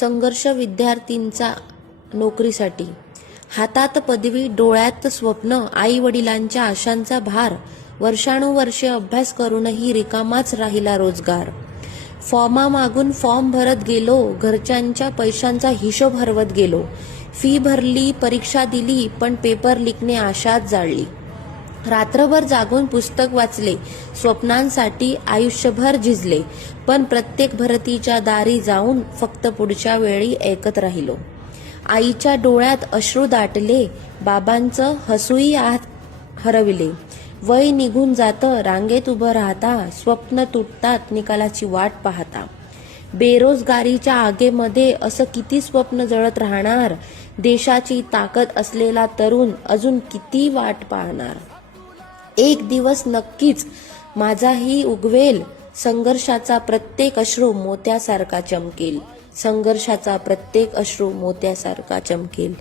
संघर्ष विद्यार्थींचा नोकरीसाठी. हातात पदवी, डोळ्यात स्वप्न, आई वडिलांच्या आशांचा भार. वर्षानुवर्षे अभ्यास करूनही रिकामाच राहिला रोजगार. फॉर्मामागून फॉर्म भरत गेलो, घरच्यांच्या पैशांचा हिशोब हरवत गेलो. फी भरली, परीक्षा दिली, पण पेपर लिकने आशात जाळली. रात्रभर जागून पुस्तक वाचले, स्वप्नांसाठी आयुष्यभर झिजले, पण प्रत्येक भरतीच्या दारी जाऊन फक्त पुढच्या वेळी ऐकत राहिलो. आईच्या डोळ्यात अश्रू दाटले, बाबांचं हसूही आत हरविले. वय निघून जातं, रांगेत उभं राहता, स्वप्न तुटतात निकालाची वाट पाहता. बेरोजगारीच्या आगेमध्ये असं किती स्वप्न जळत राहणार. देशाची ताकद असलेला तरुण अजून किती वाट पाहणार. एक दिवस नक्कीच माझाही उगवेल. संघर्षाचा प्रत्येक अश्रू मोत्यासारखा चमकेल. संघर्षाचा प्रत्येक अश्रू मोत्यासारखा चमकेल.